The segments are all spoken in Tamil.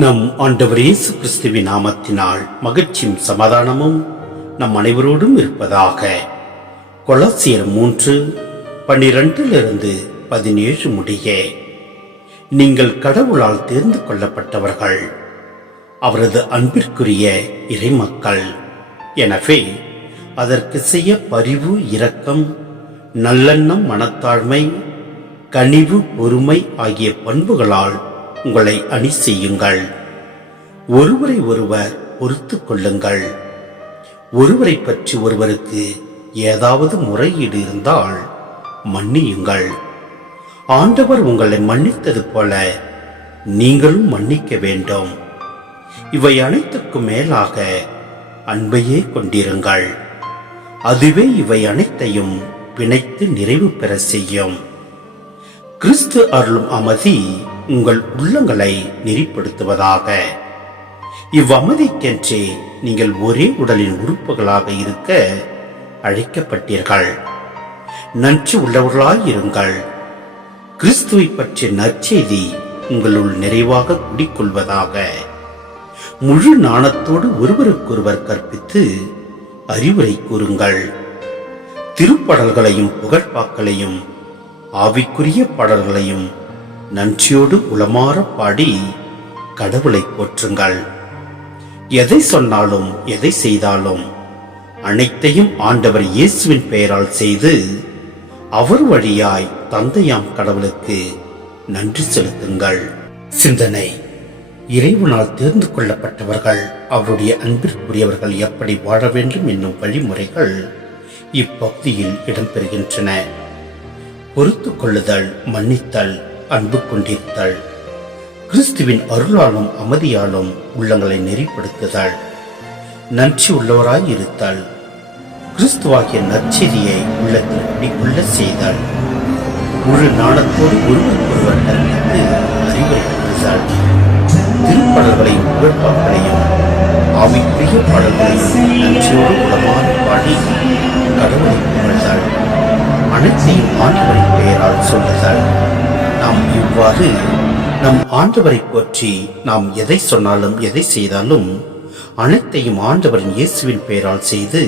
நம் ஆண்டவர் இயேசு கிறிஸ்துவின் நாமத்தினால் மகிழ்ச்சியும் சமாதானமும் நம் அனைவரோடும் இருப்பதாக. கொலசியர் மூன்று பன்னிரண்டிலிருந்து பதினேழு முடிய. நீங்கள் கடவுளால் தேர்ந்து கொள்ளப்பட்டவர்கள். அவரது அன்பிற்குரிய இறைமக்கள். எனவே அதற்கு செய்ய பரிவு இரக்கம் நல்லெண்ணம் மனத்தாழ்மை கனிவு பொறுமை ஆகிய பண்புகளால் உங்களை அணி செய்யுங்கள். ஒருவரை ஒருவர் பொறுத்து கொள்ளுங்கள். ஒருவரை பற்றி ஒருவருக்கு ஏதாவது முறையீடு இருந்தால் மன்னியுங்கள். ஆண்டவர் உங்களை மன்னித்தது போல நீங்களும் மன்னிக்க வேண்டும். இவை அனைத்துக்கும் மேலாக அன்பையே கொண்டிருங்கள். அதுவே இவை அனைத்தையும் பிணைத்து நிறைவு பெற செய்யும். கிறிஸ்து அருளும் அமைதி உங்கள் உள்ளங்களை நெறிப்படுத்துவதாக. இவ்வமதிக்கென்றே நீங்கள் ஒரே உடலின் உறுப்புகளாக இருக்க அழைக்கப்பட்டீர்கள். நன்றி உள்ளவர்களாய் இருங்கள் கிறிஸ்துவை பற்றிய நற்செய்தி உங்களுள் நிறைவாக குடிக்கொள்வதாக. முழு நாணத்தோடு ஒருவருக்கொருவர் கற்பித்து அறிவுரை கூறுங்கள். திருப்படல்களையும் புகழ்பாக்களையும் ஆவிக்குரிய பாடல்களையும் நன்றியோடு உளமாற பாடி கடவுளை போற்றுங்கள். எதை சொன்னாலும் எதை செய்தாலும் அனைத்தையும் ஆண்டவர் இயேசுவின் பெயரால் செய்து அவர் வழியாய் தந்தையாம் கடவுளுக்கு நன்றி செலுத்துங்கள். சிந்தனை. இறைவனால் தேர்ந்து கொள்ளப்பட்டவர்கள் அவருடைய அன்பிற்குரியவர்கள் எப்படி வாழ வேண்டும் என்னும் வழிமுறைகள் இப்பகுதியில் இடம்பெறுகின்றன. பொறுத்து கொள்ளுதல் மன்னித்தல் அன்பு கொண்டிருத்தல். கிறிஸ்துவின் அருளாலும் அமைதியாலும் உள்ளங்களை நெறிப்படுத்துதல். நன்றி உள்ளவராய் இருத்தல் கிறிஸ்துவாகிய நற்செய்தியை உள்ளத்தில் குடிக்கொள்ள செய்தல். முழு நாணத்தோடு ஒருவருக்கொருவர் கற்பித்து அறிவுரை கூறுதல் திருப்பாடல்களையும் புகழ்பாக்களையும் ஆவிக்குரிய பாடல்களையும் நன்றியோடு உளமான பாடி கடவுளை புகழ்ந்தாள் அனைத்தையும் ஆண்டவரின் பெயரால் சொல்லுதல் நாம் இவ்வாறு நம் ஆண்டவரை போற்றி நாம் எதை சொன்னாலும் எதை செய்தாலும் அனைத்தையும் ஆண்டவரின் இயேசுவின் பெயரால் செய்து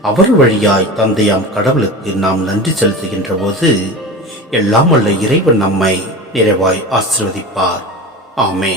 அவர் வழியாய் தந்தையாம் கடவுளுக்கு நாம் நன்றி செலுத்துகின்ற போது எல்லாம் வல்ல இறைவன் நம்மை நிறைவாய் ஆசிர்வதிப்பார். ஆமே